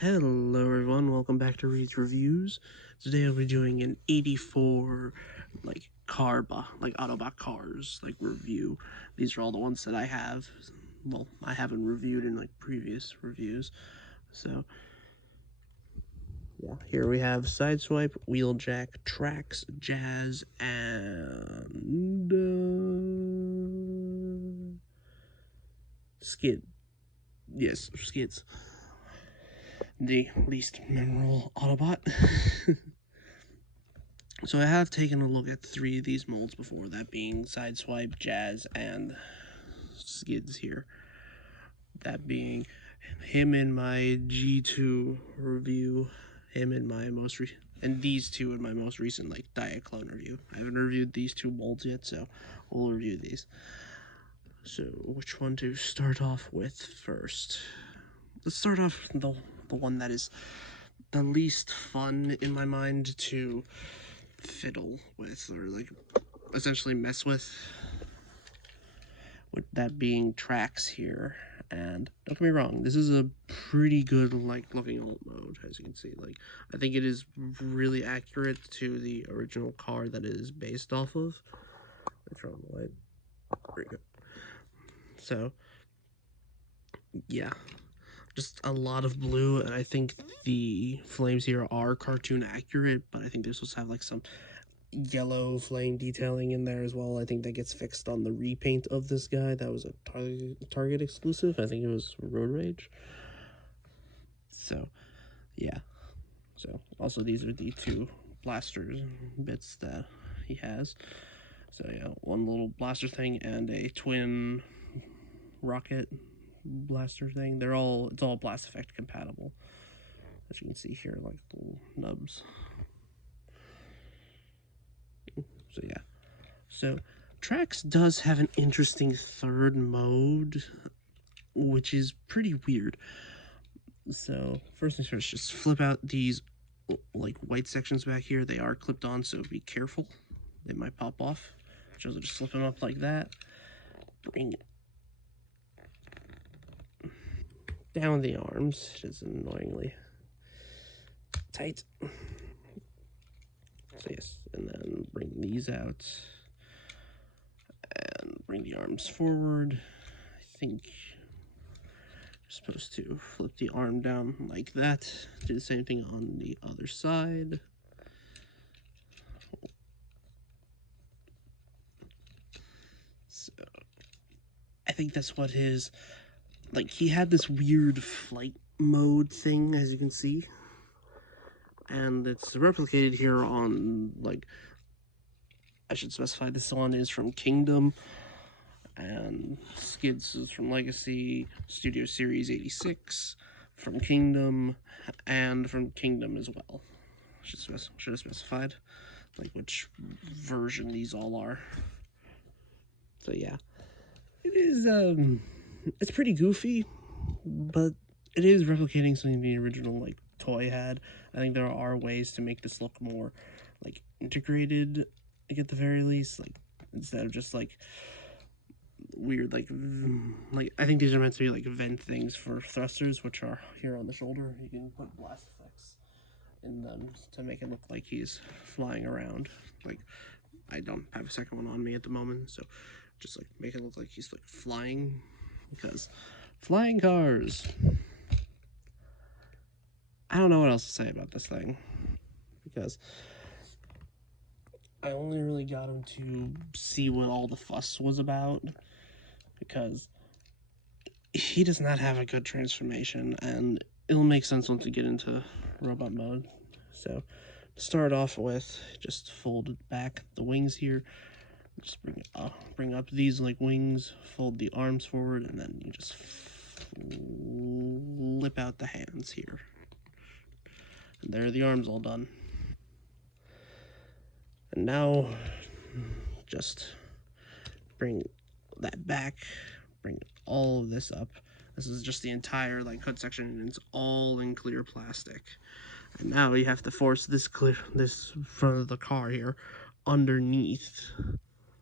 Hello everyone, welcome back to Reed's Reviews. Today I'll be doing an 84 Autobot cars review. These are all the ones that I have. Well, I haven't reviewed in previous reviews. So yeah, here we have Sideswipe, Wheeljack, Trax, Jazz, and Skid. Yes, Skids. The least memorable Autobot. So I have taken a look at 3 of these molds before, that being Sideswipe, Jazz, and Skids here. That being him in my G2 review, him in my most recent, and these two in my most recent Diaclone review. I haven't reviewed these 2 molds yet, so we'll review these. So which one to start off with first? Let's start off with the one that is the least fun in my mind to fiddle with, or essentially mess with that being Trax here. And don't get me wrong, this is a pretty good looking alt mode, as you can see. I think it is really accurate to the original car that it is based off of. Let's turn on the light. There we go. So yeah, just a lot of blue, and I think the flames here are cartoon accurate, but I think they're supposed to have some yellow flame detailing in there as well. I think that gets fixed on the repaint of this guy. That was a Target exclusive. I think it was Road Rage. So yeah, so also these are the 2 blasters bits that he has. So yeah, one little blaster thing and a twin rocket blaster thing. It's all blast effect compatible, as you can see here, like little nubs. So yeah, so Trax does have an interesting third mode, which is pretty weird. So first things first, just flip out these white sections back here. They are clipped on, so be careful. They might pop off. So just flip them up like that. Bring down the arms. It is annoyingly tight. So yes, and then bring these out and bring the arms forward. I think you're supposed to flip the arm down like that. Do the same thing on the other side. So I think that's what his, he had this weird flight mode thing, as you can see. And it's replicated here on, I should specify this one is from Kingdom, and Skids is from Legacy, Studio Series 86, from Kingdom, and from Kingdom as well. Should have specified, which version these all are. So yeah, it is, it's pretty goofy, but it is replicating something the original, toy had. I think there are ways to make this look more, integrated, at the very least, instead of just, weird, I think these are meant to be, vent things for thrusters, which are here on the shoulder. You can put blast effects in them to make it look like he's flying around. I don't have a second one on me at the moment, so just, make it look like he's, flying, because flying cars. I don't know what else to say about this thing, because I only really got him to see what all the fuss was about, because he does not have a good transformation, and it'll make sense once we get into robot mode. So to start off with, just fold back the wings here, just bring up these wings, fold the arms forward, and then you just flip out the hands here. And there are the arms all done. And now just bring that back, bring all of this up. This is just the entire hood section, and it's all in clear plastic. And now you have to force this front of the car here underneath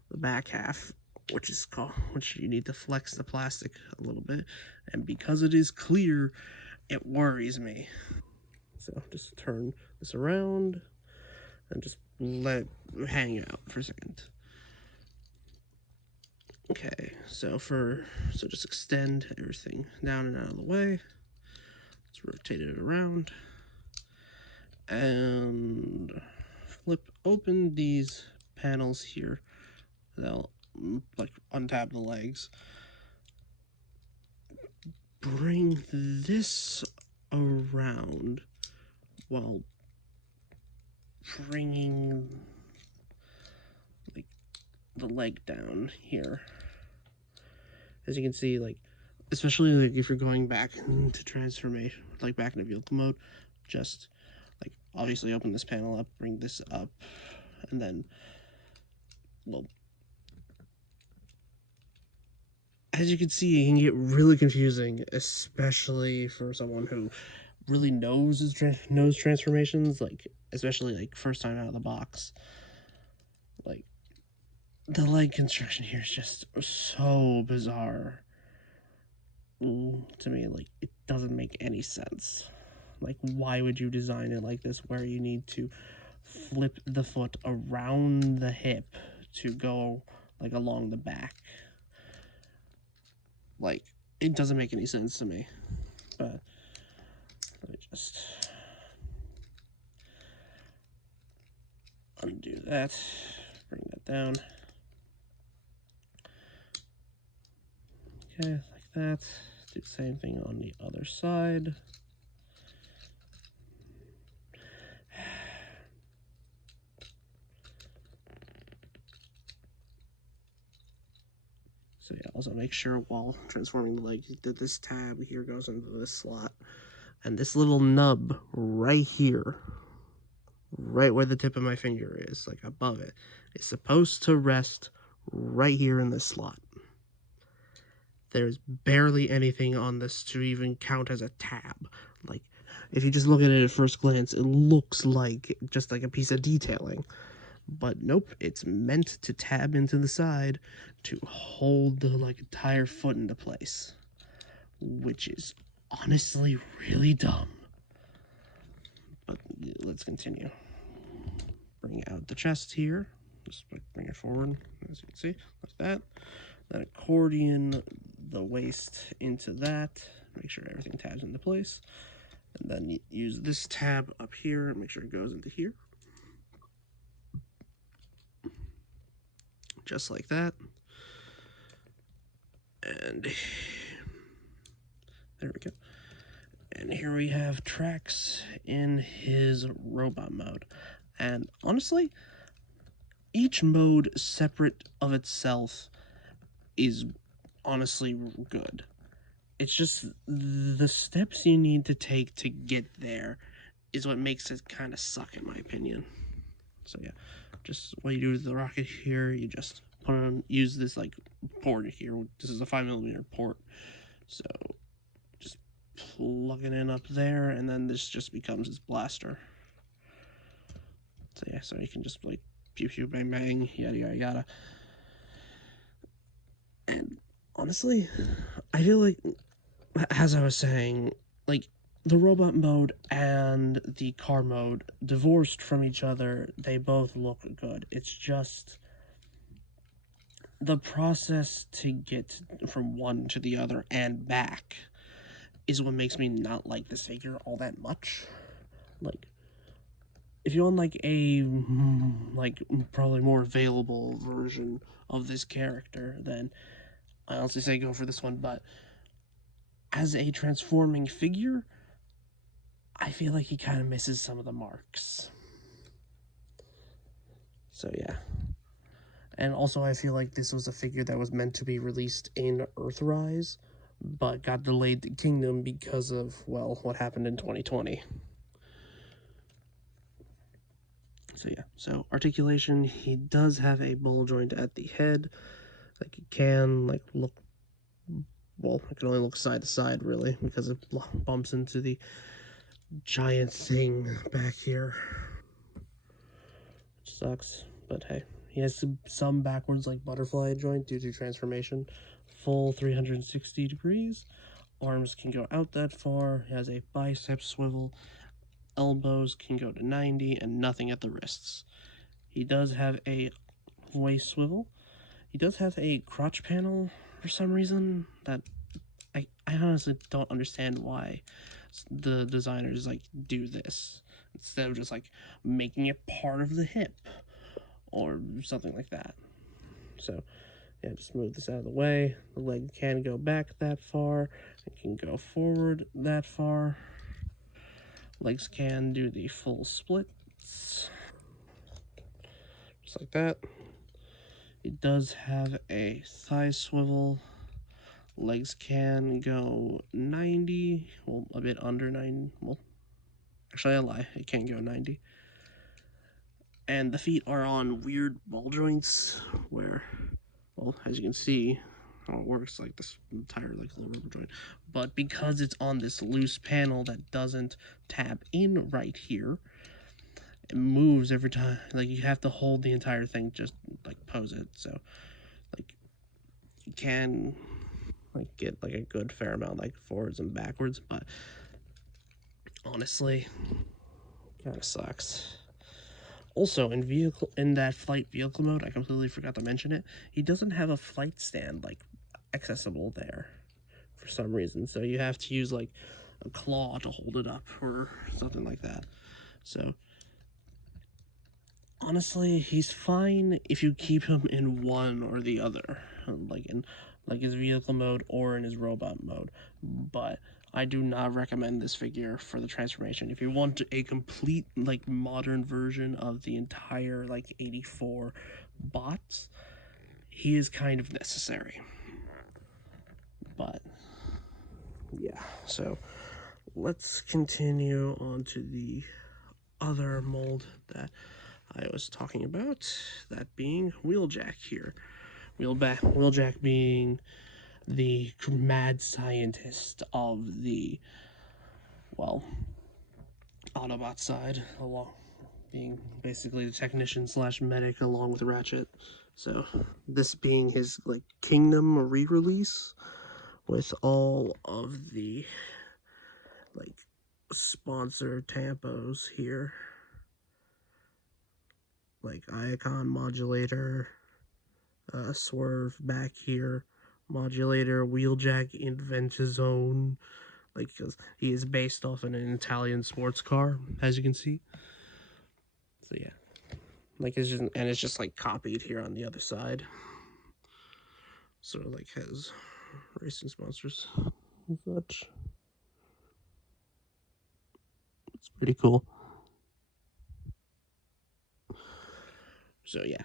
the back half, which you need to flex the plastic a little bit. And because it is clear, It worries me. So just turn this around and just let it hang out for a second. Okay, so just extend everything down and out of the way. Let's rotate it around and flip open these panels here. They'll like untap the legs. Bring this around while bringing like the leg down here. As you can see, like especially like if you're going back into transformation, like back into vehicle mode, just like obviously open this panel up, bring this up, and then, well, as you can see, it can get really confusing, especially for someone who really knows knows transformations, like especially like first time out of the box. Like the leg construction here is just so bizarre to me. Like it doesn't make any sense. Like why would you design it like this, where you need to flip the foot around the hip to go like along the back? Like it doesn't make any sense to me. But let me just undo that, bring that down. Okay, like that. Do the same thing on the other side. So yeah, also make sure while transforming the leg that this tab here goes into this slot. And this little nub right here, right where the tip of my finger is, like above it, is supposed to rest right here in this slot. There's barely anything on this to even count as a tab. Like, if you just look at it at first glance, it looks like just like a piece of detailing. But nope, it's meant to tab into the side to hold the like entire foot into place, which is honestly really dumb. But let's continue. Bring out the chest here. Just bring it forward, as you can see, like that. Then accordion the waist into that. Make sure everything tabs into place. And then use this tab up here and make sure it goes into here. Just like that. And there we go. And here we have Trax in his robot mode. And honestly, each mode separate of itself is honestly good. It's just the steps you need to take to get there is what makes it kind of suck, in my opinion. So yeah, just what you do with the rocket here, you just put on, use this like port here. This is a 5mm port, so just plug it in up there, and then this just becomes its blaster. So yeah, so you can just like pew pew bang bang, yada yada yada. And honestly, I feel like, as I was saying, like the robot mode and the car mode, divorced from each other, they both look good. It's just the process to get from one to the other and back is what makes me not like this figure all that much. Like, if you want like a probably more available version of this character, then I honestly say go for this one. But as a transforming figure, I feel like he kind of misses some of the marks. So yeah. And also I feel like this was a figure that was meant to be released in Earthrise, but got delayed to Kingdom because of, well, what happened in 2020. So yeah, so articulation, he does have a ball joint at the head. Like it can like look, well, it can only look side to side really because it bumps into the giant thing back here. Which sucks, but hey. He has some backwards like butterfly joint due to transformation. Full 360 degrees. arms can go out that far. He has a bicep swivel. Elbows can go to 90 and nothing at the wrists. He does have a waist swivel. He does have a crotch panel for some reason that I honestly don't understand why the designers like do this instead of just like making it part of the hip or something like that. So yeah, just move this out of the way. The leg can go back that far. It can go forward that far. Legs can do the full splits. Just like that. It does have a thigh swivel. Legs can go 90. Well, a bit under 90. Well, actually, I lie. It can't go 90. And the feet are on weird ball joints where, well, as you can see, how it works, like this entire like little rubber joint. But because it's on this loose panel that doesn't tab in right here, it moves every time. Like you have to hold the entire thing, just like pose it. So like you can like get like a good fair amount like forwards and backwards, but honestly, kind of sucks. Also, in that flight vehicle mode, I completely forgot to mention it. He doesn't have a flight stand like accessible there for some reason, so you have to use like a claw to hold it up or something like that. So honestly, he's fine if you keep him in one or the other, like in like his vehicle mode or in his robot mode. But I do not recommend this figure for the transformation. If you want a complete like modern version of the entire like 84 bots, he is kind of necessary. But yeah, so let's continue on to the other mold that I was talking about, that being Wheeljack here. Wheeljack being the mad scientist of the, well, Autobot side, along being basically the technician slash medic along with Ratchet. So this being his like Kingdom re-release with all of the like sponsor tampos here, like Icon Modulator, Swerve back here, Modulator, Wheeljack, Inventazone, like because he is based off an Italian sports car, as you can see. So yeah, like it's just like copied here on the other side. So it like has racing sponsors and such. It's pretty cool. So yeah.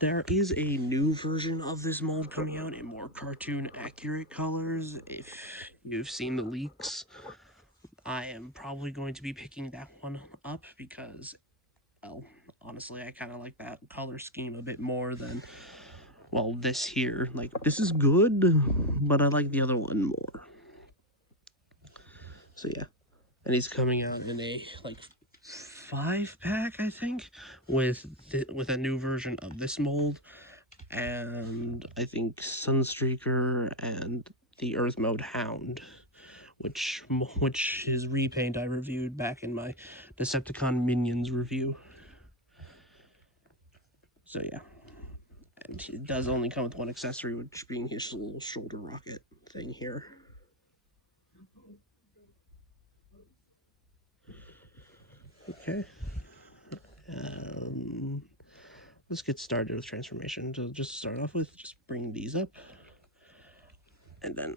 There is a new version of this mold coming out in more cartoon accurate colors. If you've seen the leaks, I am probably going to be picking that one up because, well, honestly, I kind of like that color scheme a bit more than, well, this here. Like, this is good, but I like the other one more. So yeah, and he's coming out in a like 5-pack, I think, with a new version of this mold, and I think Sunstreaker and the Earth Mode Hound, which his repaint I reviewed back in my Decepticon Minions review. So yeah, and he does only come with one accessory, which being his little shoulder rocket thing here. Okay. Let's get started with transformation. So just start off with, just bring these up. And then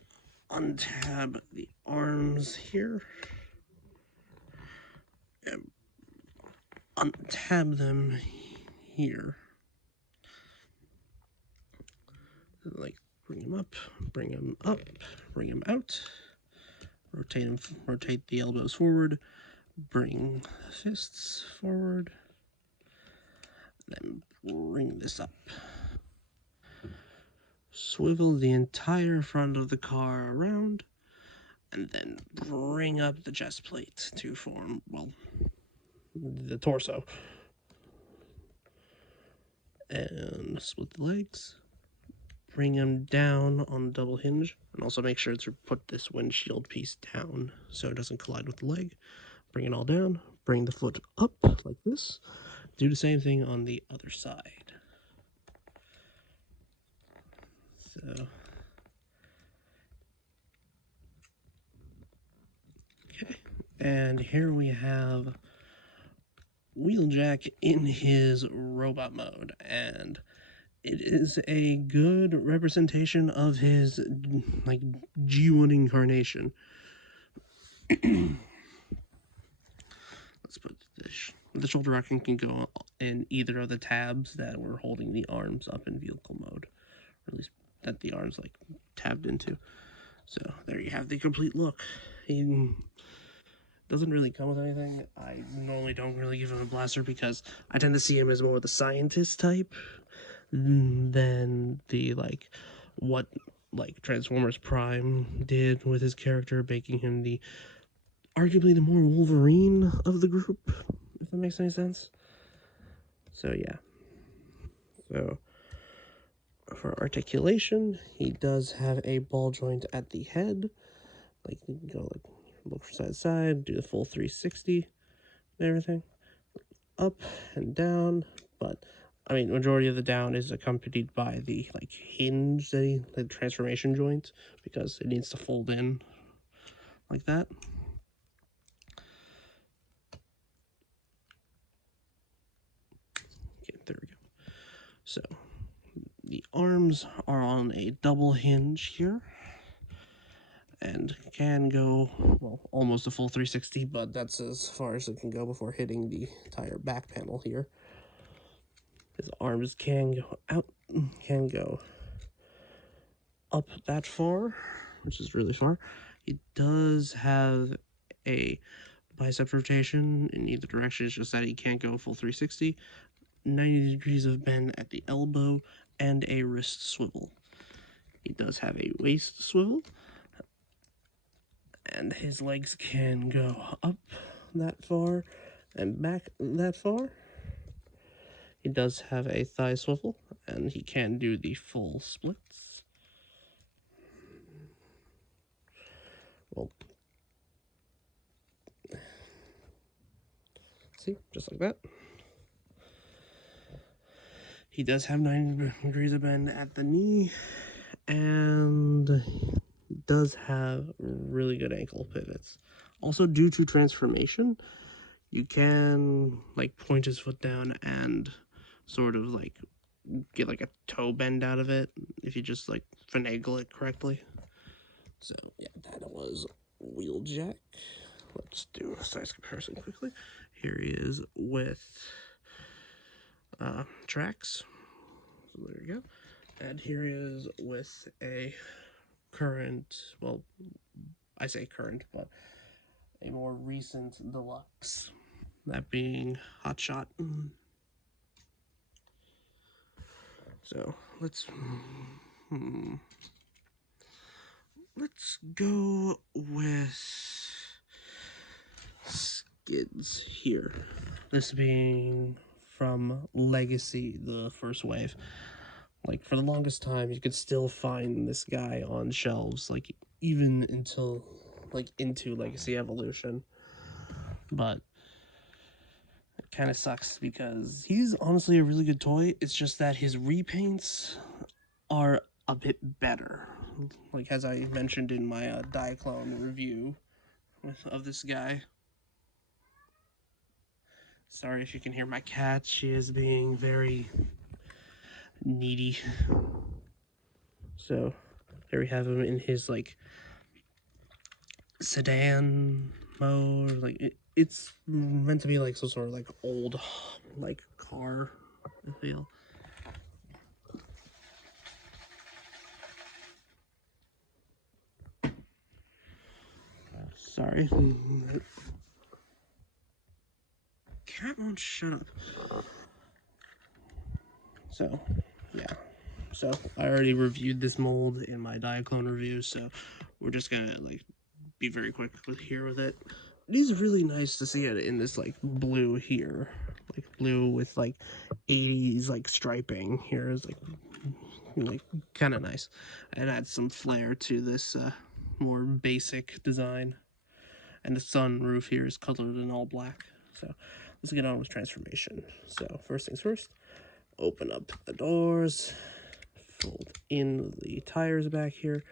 untab the arms here. And untab them here. Like, bring them up, bring them up, bring them out. Rotate the elbows forward. Bring the fists forward. Then bring this up. Swivel the entire front of the car around, and then bring up the chest plate to form, well, the torso. And split the legs. bring him down on the double hinge, and also make sure to put this windshield piece down so it doesn't collide with the leg. Bring it all down, bring the foot up like this. Do the same thing on the other side. So, okay, and here we have Wheeljack in his robot mode, and it is a good representation of his like G1 incarnation. Let's put this. The shoulder rocking can go in either of the tabs that we're holding the arms up in vehicle mode, or at least that the arms like tabbed into. So there you have the complete look. He doesn't really come with anything. I normally don't really give him a blaster because I tend to see him as more of the scientist type than the like what like Transformers Prime did with his character, making him the arguably the more Wolverine of the group, if that makes any sense. So yeah. So for articulation, he does have a ball joint at the head. Like you can go like look from side to side, do the full 360 and everything. Up and down, but I mean majority of the down is accompanied by the like hinge that he, the transformation joint, because it needs to fold in like that. Okay, there we go. So the arms are on a double hinge here and can go, well, almost a full 360, but that's as far as it can go before hitting the entire back panel here. His arms can go out, can go up that far, which is really far. He does have a bicep rotation in either direction. It's just that he can't go full 360. 90 degrees of bend at the elbow and a wrist swivel. He does have a waist swivel, and his legs can go up that far and back that far. He does have a thigh swivel, and he can do the full splits. Well, see, just like that. He does have 90 degrees of bend at the knee, and does have really good ankle pivots. Also, due to transformation, you can like point his foot down and sort of like get like a toe bend out of it if you just like finagle it correctly. So yeah, that was Wheeljack. Let's do a size comparison quickly. Here he is with tracks. So there you go. And here he is with a current, well, I say current, but a more recent deluxe. That being Hotshot. So let's go with Skids here. This being from Legacy, the first wave. Like for the longest time, you could still find this guy on shelves, like even until like into Legacy Evolution. But it kind of sucks because he's honestly a really good toy. It's just that his repaints are a bit better. Like as I mentioned in my Diaclone review of this guy. Sorry if you can hear my cat. She is being very needy. So there we have him in his like sedan mode. Like it's meant to be like some sort of like old like car, I feel. Sorry. Cat won't shut up. So, yeah. So, I already reviewed this mold in my Diaclone review, so we're just gonna, like, be very quick here with it. It is really nice to see it in this, like, blue here. Like, blue with, like, 80s, like, striping. Here is, like, like kind of nice. It adds some flair to this more basic design. And the sunroof here is colored in all black. So let's get on with transformation. So first things first, open up the doors, fold in the tires back here,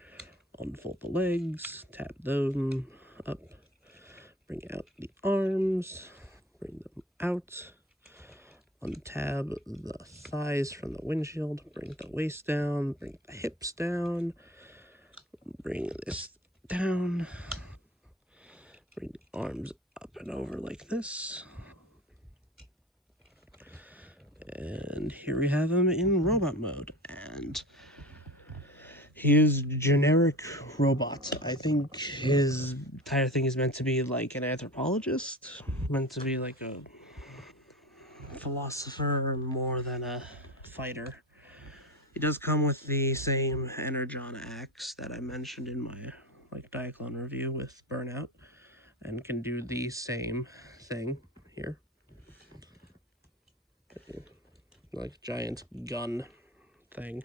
unfold the legs, tap them up, bring out the arms, bring them out, untab the thighs from the windshield, bring the waist down, bring the hips down, bring this down, bring the arms up and over like this. And here we have him in robot mode. And he is generic robot. I think his entire thing is meant to be like an anthropologist, meant to be like a philosopher more than a fighter. He does come with the same Energon axe that I mentioned in my Diaclone review with Burnout, and can do the same thing here. Like giant gun thing,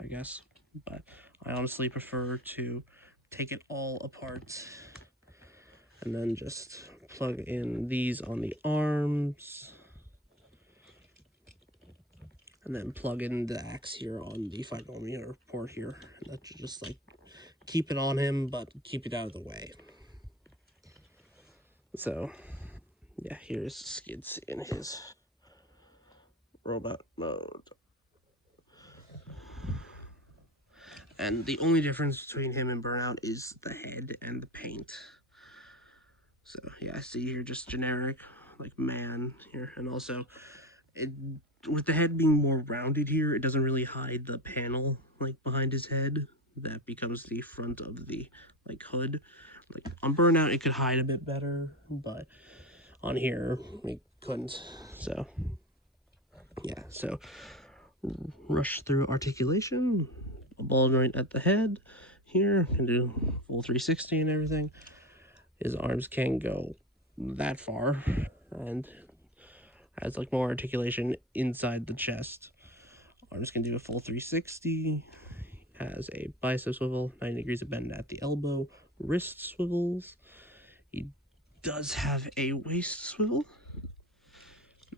I guess. But I honestly prefer to take it all apart and then just plug in these on the arms, and then plug in the axe here on the 5mm port here, and that should just like keep it on him but keep it out of the way. So yeah, here's Skids in his robot mode. And the only difference between him and Burnout is the head and the paint. So yeah, I see here just generic like man here, and also with the head being more rounded here, it doesn't really hide the panel like behind his head that becomes the front of the like hood. Like on Burnout it could hide a bit better, but on here it couldn't. So yeah, so rush through articulation, a ball joint at the head here, can do full 360 and everything. His arms can go that far, and has like more articulation inside the chest. Arms can do a full 360, has a bicep swivel, 90 degrees of bend at the elbow, wrist swivels. He does have a waist swivel.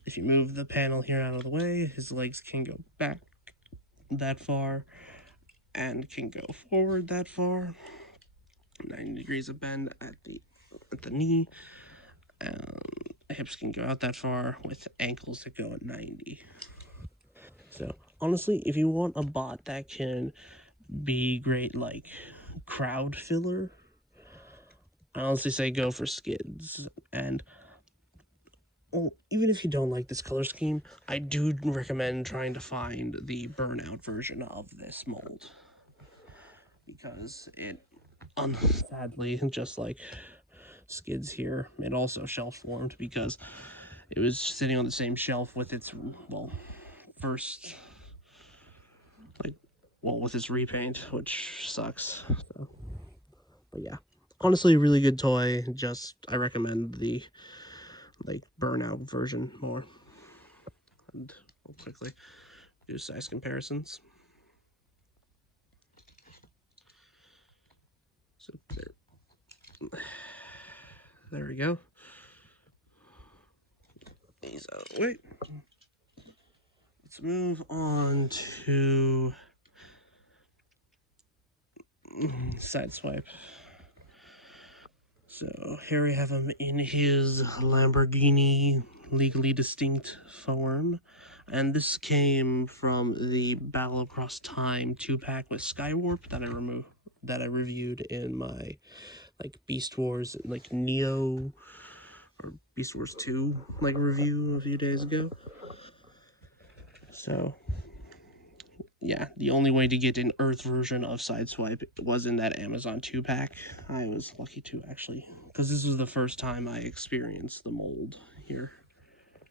If you move the panel here out of the way, his legs can go back that far and can go forward that far. 90 degrees of bend at the knee. Hips can go out that far with ankles that go at 90. So honestly, if you want a bot that can be great like crowd filler, I honestly say go for Skids. And well, even if you don't like this color scheme, I do recommend trying to find the Burnout version of this mold, because it, sadly, just like Skids here, it also shelf formed because it was sitting on the same shelf with its, well, first, with its repaint, which sucks. So, but yeah, honestly, a really good toy. Just I recommend the Burnout version more. And we'll quickly do size comparisons. So there we go. These out of the way. Let's move on to Sideswipe. So here we have him in his Lamborghini legally distinct form, and this came from the Battle Across Time 2-pack with Skywarp that I reviewed in my Beast Wars Neo or Beast Wars 2 review a few days ago. So yeah, the only way to get an Earth version of Sideswipe was in that Amazon 2-pack. I was lucky to actually, because this was the first time I experienced the mold here.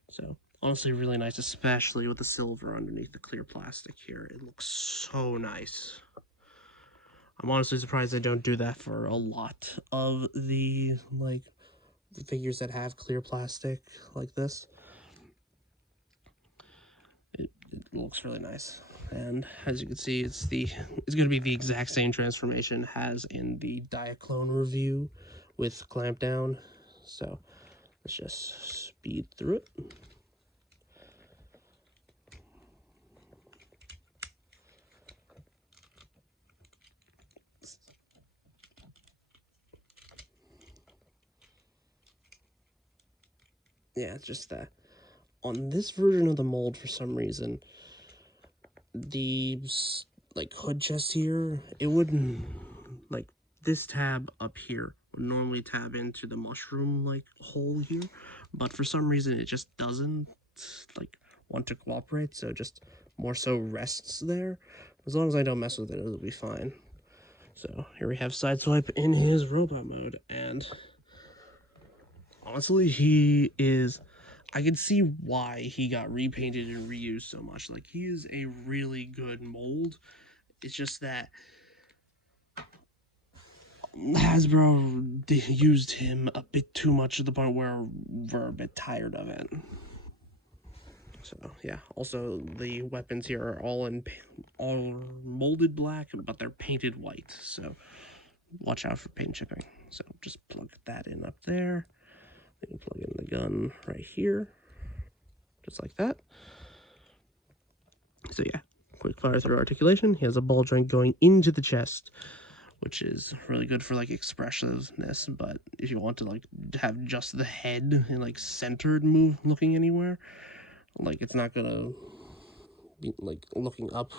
So honestly really nice, especially with the silver underneath the clear plastic here. It looks so nice. I'm honestly surprised I don't do that for a lot of the the figures that have clear plastic like this. It looks really nice. And as you can see, it's going to be the exact same transformation as in the Diaclone review with clamp down. So let's just speed through it. Yeah, it's just that on this version of the mold, for some reason, the like hood chest here, it wouldn't, like, this tab up here would normally tab into the mushroom like hole here, but for some reason it just doesn't like want to cooperate, so just more so rests there. As long as I don't mess with it, it'll be fine. So here we have Sideswipe in his robot mode, and honestly, he is, I can see why he got repainted and reused so much. Like, he is a really good mold. It's just that Hasbro used him a bit too much to the point where we're a bit tired of it. So yeah. Also, the weapons here are all molded black, but they're painted white. So watch out for paint chipping. So just plug that in up there. Then plug in the gun right here, just like that. So yeah, quick fire through articulation. He has a ball joint going into the chest, which is really good for like expressiveness. But if you want to like have just the head and like centered move looking anywhere, like it's not gonna be like looking up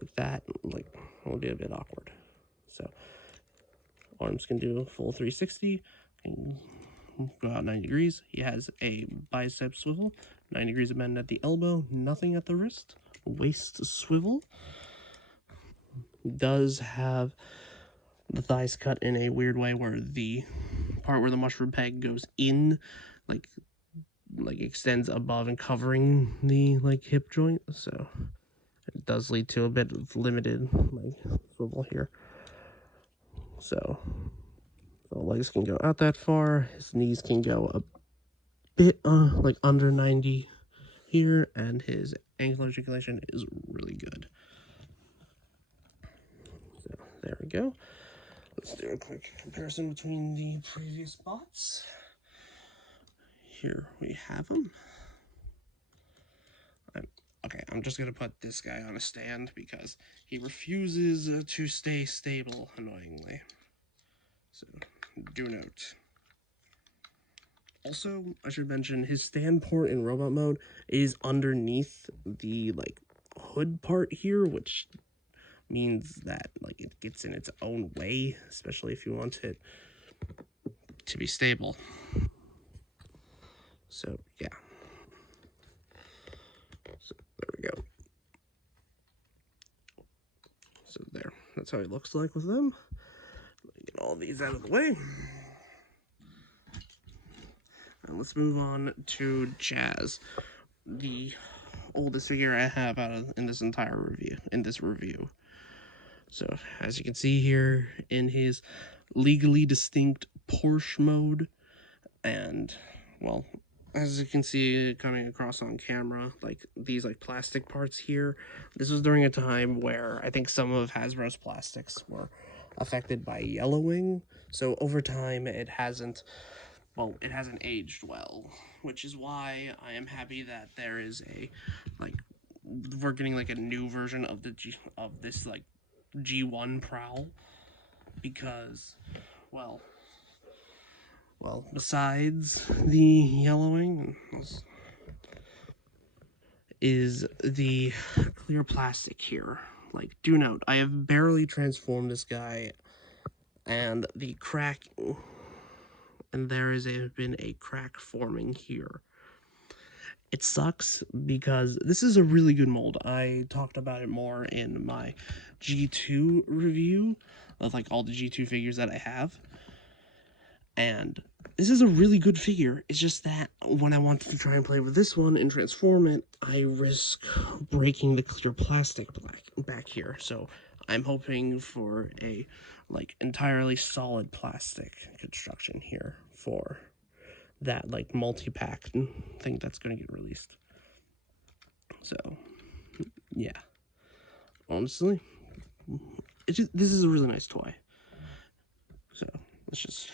like that. Like it will be a bit awkward. So arms can do full 360. Can go out 90 degrees. He has a bicep swivel, 90 degrees of bend at the elbow, nothing at the wrist. Waist swivel. Does have the thighs cut in a weird way where the part where the mushroom peg goes in, like extends above and covering the like hip joint. So it does lead to a bit of limited like swivel here. So the legs can go out that far. His knees can go a bit like under 90 here, and his ankle articulation is really good. So there we go. Let's do a quick comparison between the previous bots. Here we have them. Okay, I'm just gonna put this guy on a stand because he refuses to stay stable, annoyingly. So, do note. Also, I should mention his stand port in robot mode is underneath the like hood part here, which means that like it gets in its own way, especially if you want it to be stable. So yeah. So there we go. So there, that's how it looks like with them. Get all these out of the way. And let's move on to Jazz, the oldest figure I have in this entire review. So as you can see here in his legally distinct Porsche mode, and well, as you can see coming across on camera, like these like plastic parts here, this was during a time where I think some of Hasbro's plastics were affected by yellowing. So over time it hasn't aged well, which is why I am happy that there is we're getting like a new version of this like G1 Prowl, because well, besides the yellowing is the clear plastic here. Like, do note, I have barely transformed this guy, and the crack, and there has been a crack forming here. It sucks because this is a really good mold. I talked about it more in my G2 review of like all the G2 figures that I have. And this is a really good figure. It's just that when I wanted to try and play with this one and transform it, I risk breaking the clear plastic back here. So I'm hoping for a like entirely solid plastic construction here for that like multi-pack thing that's going to get released. So yeah, honestly, this is a really nice toy. So let's just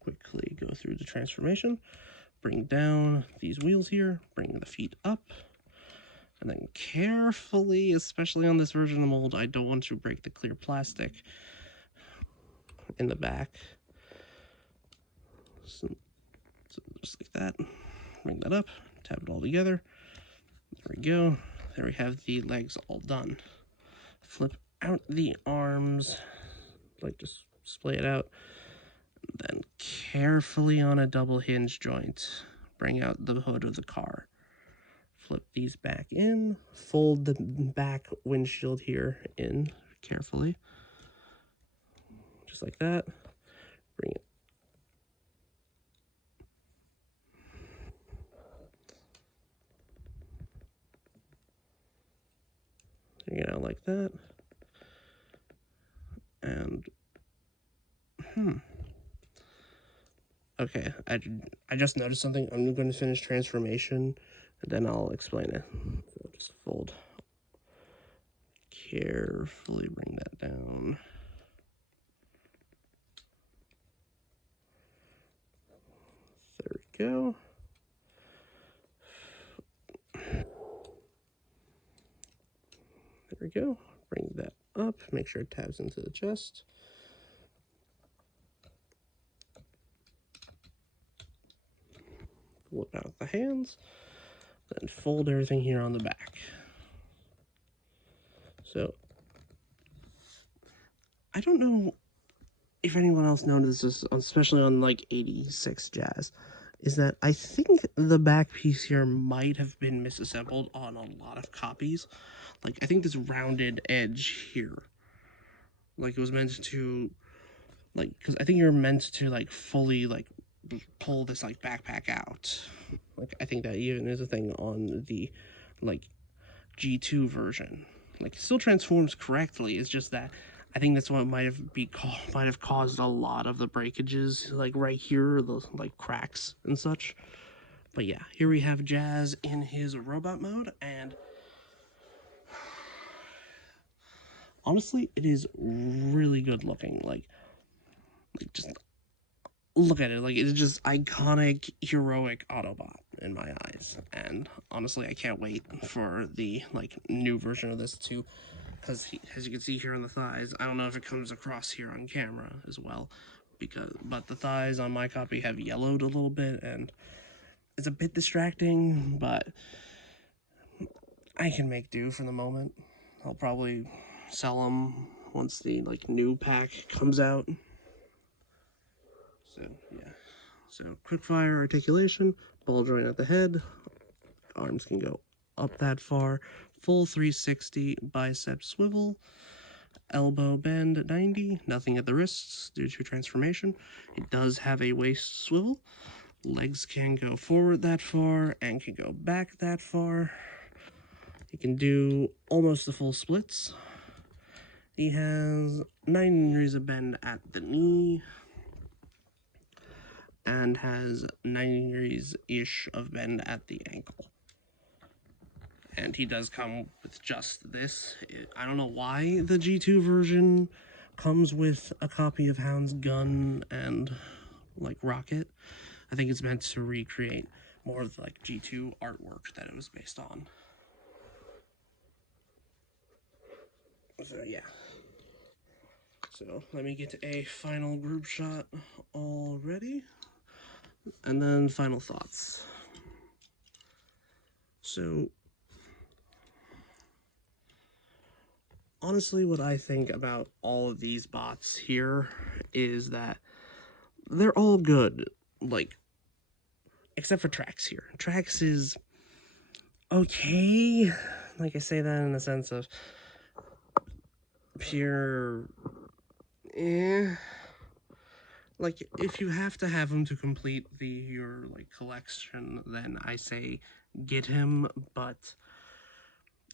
quickly go through the transformation. Bring down these wheels here, bring the feet up, and then carefully, especially on this version of mold, I don't want to break the clear plastic in the back. So just like that. Bring that up, tap it all together. There we go. There we have the legs all done. Flip out the arms, like just splay it out. Then carefully on a double hinge joint, bring out the hood of the car. Flip these back in, fold the back windshield here in carefully, just like that. Bring it. Bring it out like that. And, okay, I just noticed something. I'm going to finish transformation, and then I'll explain it. So just fold. Carefully bring that down. There we go. There we go. Bring that up. Make sure it tabs into the chest. Flip out the hands. Then fold everything here on the back. So, I don't know if anyone else noticed this, especially on like 86 Jazz, is that I think the back piece here might have been misassembled on a lot of copies. Like, I think this rounded edge here, like it was meant to, like, because I think you're meant to like fully like pull this like backpack out. Like, I think that even is a thing on the like G2 version. Like, it still transforms correctly. It's just that I think that's what might have caused a lot of the breakages, like right here, the like cracks and such. But yeah, here we have Jazz in his robot mode, and honestly, it is really good looking. Like just look at it. Like, it's just iconic, heroic Autobot in my eyes. And honestly, I can't wait for the like new version of this too, because as you can see here on the thighs, I don't know if it comes across here on camera as well, but the thighs on my copy have yellowed a little bit, and it's a bit distracting, but I can make do for the moment. I'll probably sell them once the like new pack comes out. So yeah. So quick fire articulation, ball joint at the head, arms can go up that far, full 360 bicep swivel, elbow bend 90, nothing at the wrists due to transformation. It does have a waist swivel. Legs can go forward that far and can go back that far. He can do almost the full splits. He has 9 degrees of bend at the knee and has 90 degrees-ish of bend at the ankle. And he does come with just this. I don't know why the G2 version comes with a copy of Hound's gun and like rocket. I think it's meant to recreate more of the like G2 artwork that it was based on. So yeah. So let me get a final group shot already, and then final thoughts. So honestly, what I think about all of these bots here is that they're all good, like, except for Trax here. Trax is okay. Like, I say that in the sense of pure, like, if you have to have him to complete your like collection, then I say get him, but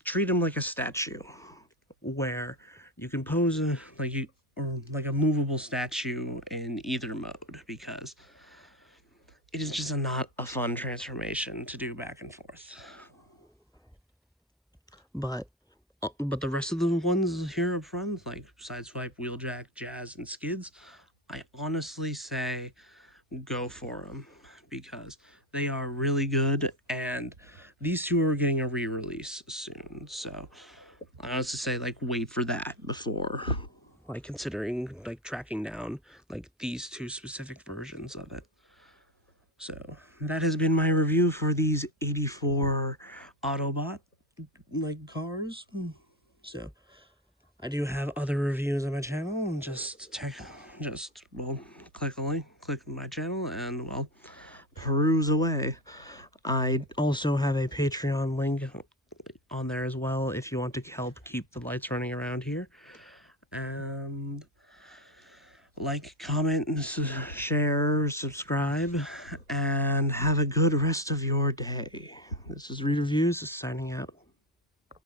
treat him like a statue, where you can pose or like a movable statue in either mode, because it is just not a fun transformation to do back and forth. but the rest of the ones here up front, like Sideswipe, Wheeljack, Jazz, and Skids, I honestly say go for them because they are really good, and these two are getting a re-release soon. So I honestly say like wait for that before like considering like tracking down like these two specific versions of it. So that has been my review for these 84 Autobot like cars. So I do have other reviews on my channel. Well, click a link, click my channel, and well, peruse away. I also have a Patreon link on there as well if you want to help keep the lights running around here. And like, comment, share, subscribe, and have a good rest of your day. This is Read Reviews signing out.